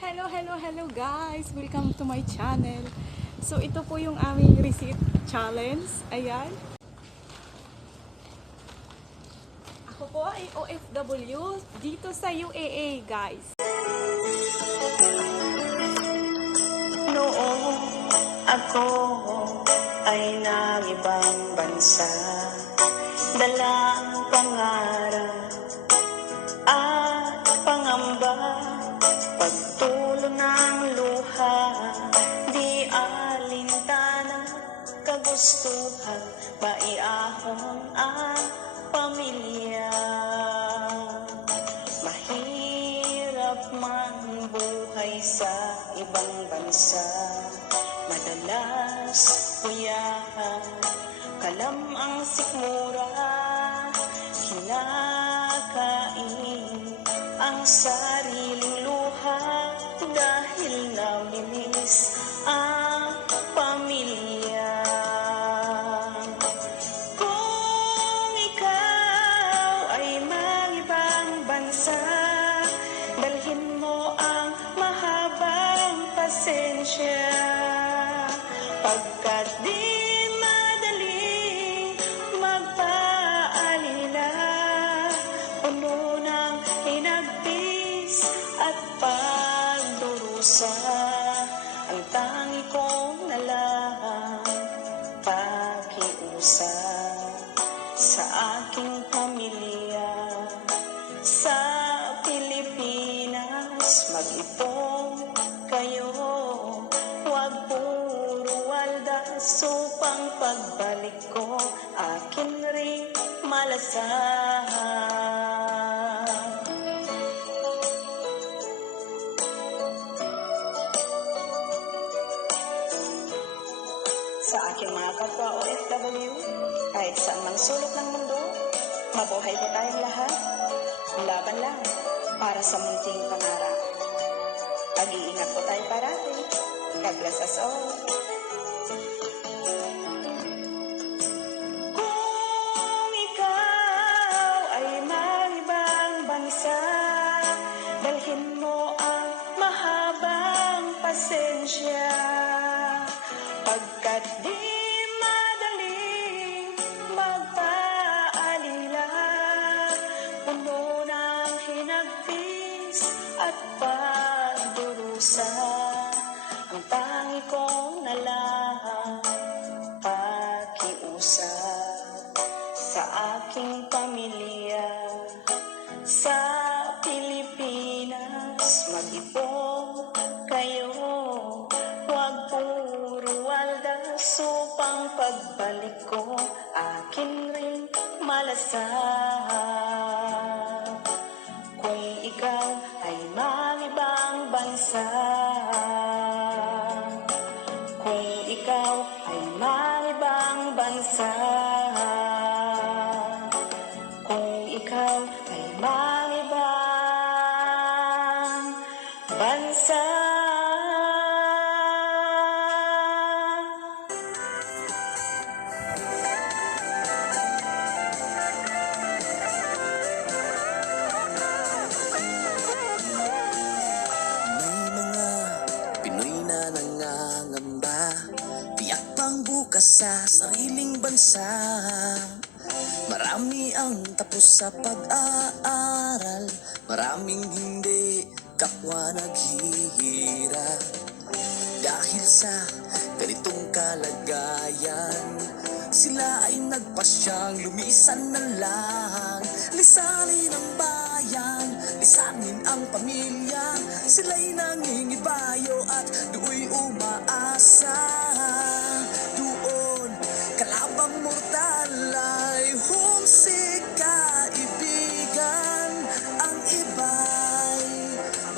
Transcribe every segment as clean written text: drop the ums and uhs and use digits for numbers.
Hello guys! Welcome to my channel. So ito po yung aming receipt challenge. Ayan. Ako po ay OFW dito sa UAE guys. Noong ako ay nangibang bansa, dalang pangarap at pangamba, pagtulo ng luha, di alintana, kagustuhan, maiahon ang pamilya. Mahirap man buhay sa ibang bansa, madalas kuyahan, kalam ang sikmura, kinakain ang sariling luha dahil namimiss ang pamilya. Kung ikaw ay mangibang bansa, dalhin mo ang mahabang pasensya, pagkat di madaling magpaalila, puno ng hinagpis at pagdurusa, ang tangi kong nalang pakiusa sa aking pamilya. Sa Pilipinas, mag-ipon kayo, huwag puro waldas, upang pagbalik ko, akin ring malasahan. Sa aking mga kapwa OFW, kahit saan mang sulok ng mundo, mabuhay po tayong lahat. Laban lang para sa munting pangarap. Pag-iingat po tayo parati. God bless us all. Kung ikaw ay mangibang bansa, dalhin mo ang mahabang pasensya, pagkat di madaling magpaalila, puno ng hinagpis at pagdurusa, ang tangi kong nalang pakiusa sa aking pamilya. Sa Pilipinas, mag-ipon kayo, huwag puro waldas, upang pagbalik ko, akin ring malasahan. Kung ikaw ay mangibang bansa, kung ikaw ay mangibang bansa, kung ikaw ay mangibang bansa. May mga Pinoy na nangangamba, tiyak pang bukas sa sariling bansa. Marami ang tapos sa pag-aaral, maraming hindi kapwa naghihirap. Dahil sa ganitong kalagayan, sila ay nagpasyang lumisan na lang. Lisanin ang bayan, lisanin ang pamilya, sila'y nangingibayo at do'y umaasa. Doon, kalabang mortal ay homesick kaibigan. Ang iba'y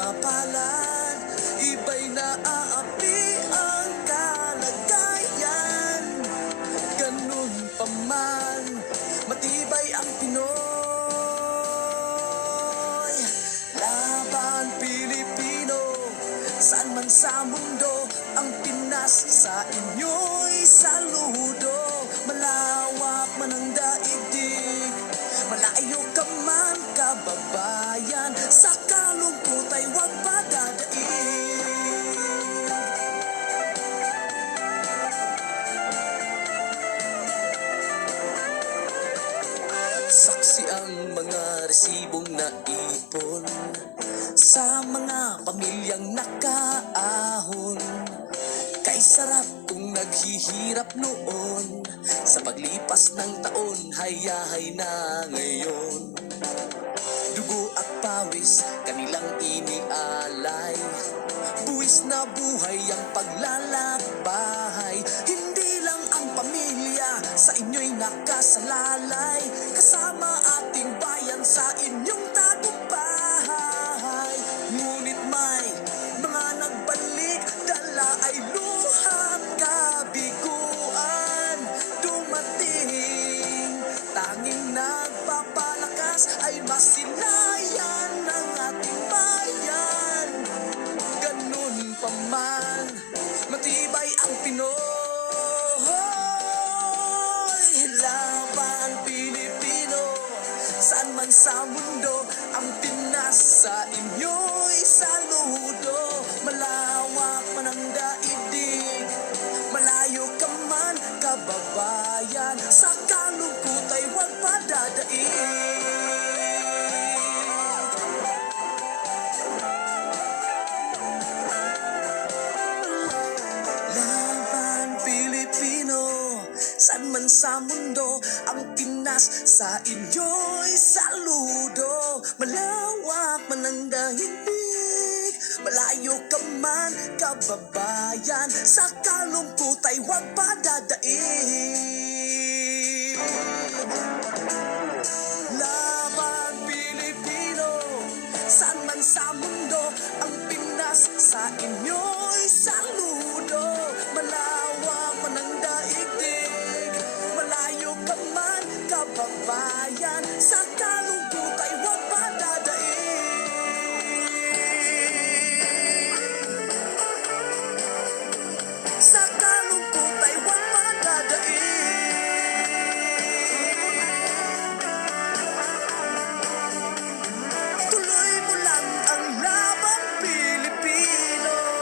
mapalad, iba'y naaapi ang kalagayan. Ganun pa man, matibay ang Pinoy. Laban Pilipino, saan man sa mundo, ang Pinas sa inyo'y saludo. Malawak man ang daigdig, malayo ka man kababayan, sa kalungkot ay huwag padadaig. resibong naipon sa mga pamilyang nakaahon. Kay sarap kung naghihirap noon, sa paglipas ng taon, hayahay na ngayon. Dugo at pawis, kanilang inialay, buwis na buhay ang paglalakbay. Hindi lang ang pamilya sa inyo'y nakasalalay, kasama ating bayan sa inyong tagumpay. Ngunit may mga nagbalik, dala ay luhat kabiguan. Dumating, tanging nagpapalakas ay masilayan ng ating bayan. Ganun pa man, matibay ang Pinoy. Laban Pilipino, saan man sa mundo, ang Pinas sa inyo'y saludo. Malawak man ang daigdig, malayo ka man kababayan, sa kalungkot ay huwag padadaig. Laban Pilipino, saan man sa mundo, ang Pinas sa inyo'y saludo. Malawak man ang daigdig, malayo ka man kababayan, sa kalungkot ay huwag padadaig. Laban Pilipino, saan man sa mundo, ang Pinas sa inyo'y saludo. Malawak man ang daigdig, malayo ka man kababayan, sa kalungkot ay huwag padadaig. Sa kalungkot ay huwag padadaig. Tuloy mo lang ang laban Pilipino.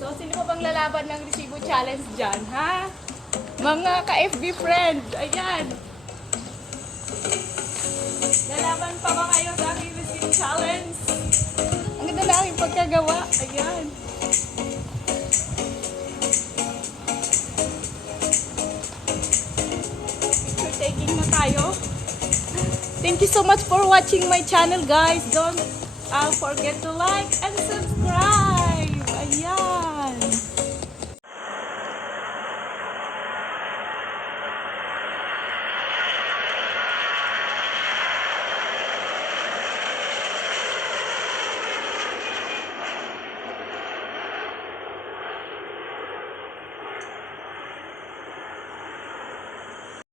So, sino pa bang lalaban ng resibo challenge dyan, ha? Mga ka-FB friend, ayan. Lalaban pa ba kayo sa aking resibo challenge? Ang ganda na aking pagkagawa, ayan. Picture taking na tayo. Thank you so much for watching my channel, guys. Don't forget to like and subscribe.